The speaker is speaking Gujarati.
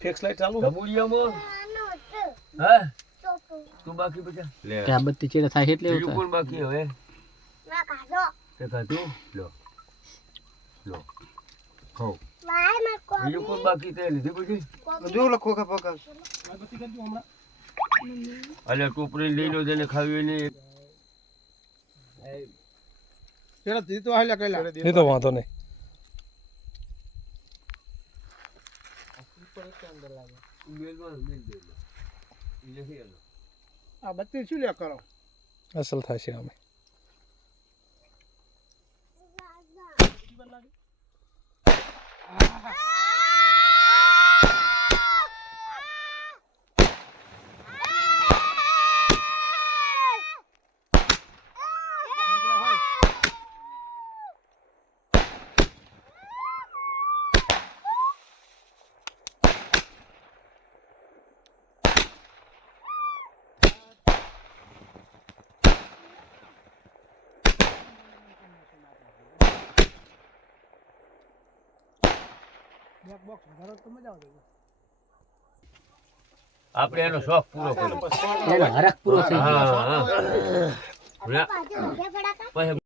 ફિક્સ લાઈટ ચાલુ ગબુડિયામાં હા તું બાકી બચા લે કે આ બત્તી ચેડે થાય એટલે બીજું કોણ બાકી હવે ના કાઢો તે ખાતું લો ખાઓ વાય માં કો બીજું કોણ બાકી તે લીધી પછી જો લખો કે પકાવ બત્તી કરજો હમણાં અલે ટોપરી લઈ લો જેને ખાવી ને ચેડા દી તો હાલ્યા કઈલા એ તો વાંધો નહીં આ બત્તી શું લ્યા કરો અસલ થશે અમે બ્લેક બોક્સ વધારો તો મજા આવે આપણે એનો શોખ પૂરો કર્યો એનો હરખ પૂરો થઈ ગયો હા પાછો ઉઠે પડા પછી